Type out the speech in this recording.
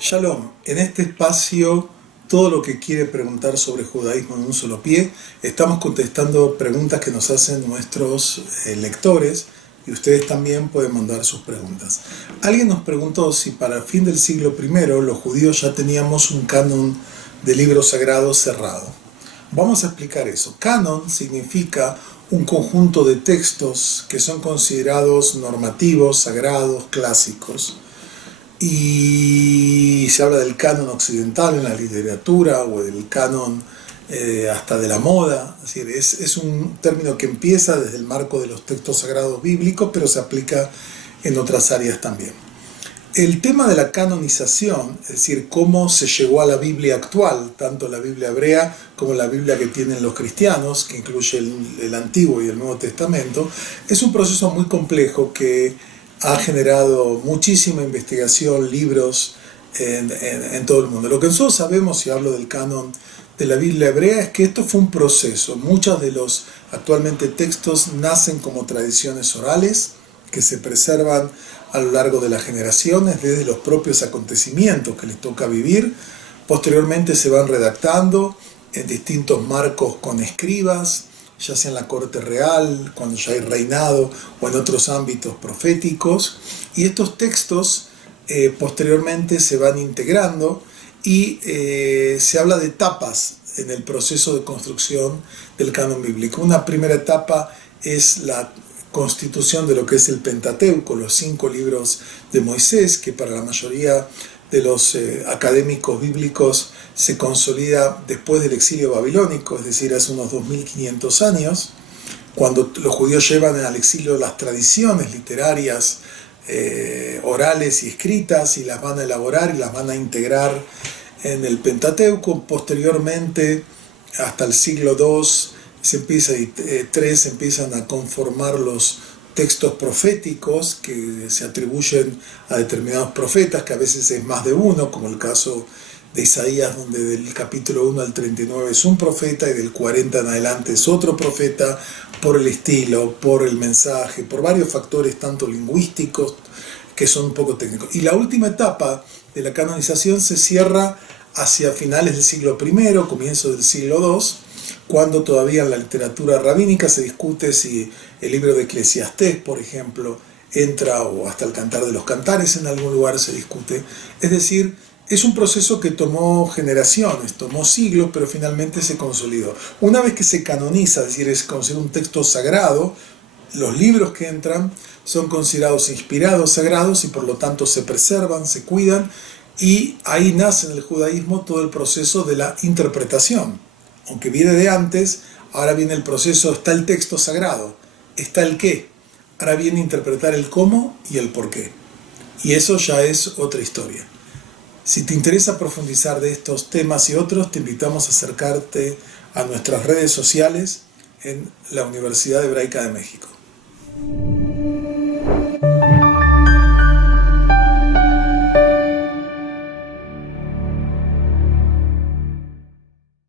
Shalom, en este espacio todo lo que quiere preguntar sobre judaísmo en un solo pie, estamos contestando preguntas que nos hacen nuestros lectores y ustedes también pueden mandar sus preguntas. Alguien nos preguntó si para el fin del siglo I los judíos ya teníamos un canon de libros sagrados cerrado. Vamos a explicar eso. Canon significa un conjunto de textos que son considerados normativos, sagrados, clásicos. Y se habla del canon occidental en la literatura o del canon hasta de la moda. Es decir, es un término que empieza desde el marco de los textos sagrados bíblicos, pero se aplica en otras áreas también. El tema de la canonización, es decir, cómo se llegó a la Biblia actual, tanto la Biblia hebrea como la Biblia que tienen los cristianos, que incluye el Antiguo y el Nuevo Testamento, es un proceso muy complejo que ha generado muchísima investigación, libros en todo el mundo. Lo que nosotros sabemos, si hablo del canon de la Biblia hebrea, es que esto fue un proceso. Muchos de los actualmente textos nacen como tradiciones orales que se preservan a lo largo de las generaciones, desde los propios acontecimientos que les toca vivir. Posteriormente se van redactando en distintos marcos con escribas, ya sea en la corte real, cuando ya hay reinado, o en otros ámbitos proféticos. Y estos textos posteriormente se van integrando y se habla de etapas en el proceso de construcción del canon bíblico. Una primera etapa es la constitución de lo que es el Pentateuco, los 5 libros de Moisés, que para la mayoría de los académicos bíblicos se consolida después del exilio babilónico, es decir, hace unos 2500 años, cuando los judíos llevan al exilio las tradiciones literarias, orales y escritas, y las van a elaborar y las van a integrar en el Pentateuco. Posteriormente, hasta el siglo II, se empiezan a conformar los textos proféticos que se atribuyen a determinados profetas, que a veces es más de uno, como el caso de Isaías, donde del capítulo 1 al 39 es un profeta y del 40 en adelante es otro profeta, por el estilo, por el mensaje, por varios factores tanto lingüísticos que son un poco técnicos. Y la última etapa de la canonización se cierra hacia finales del siglo I, comienzo del siglo II, cuando todavía en la literatura rabínica se discute si el libro de Eclesiastés, por ejemplo, entra, o hasta el Cantar de los Cantares en algún lugar se discute. Es decir, es un proceso que tomó generaciones, tomó siglos, pero finalmente se consolidó. Una vez que se canoniza, es decir, es considerado un texto sagrado, los libros que entran son considerados inspirados, sagrados, y por lo tanto se preservan, se cuidan, y ahí nace en el judaísmo todo el proceso de la interpretación. Aunque viene de antes, ahora viene el proceso, está el texto sagrado, está el qué, ahora viene a interpretar el cómo y el por qué. Y eso ya es otra historia. Si te interesa profundizar de estos temas y otros, te invitamos a acercarte a nuestras redes sociales en la Universidad Hebraica de México.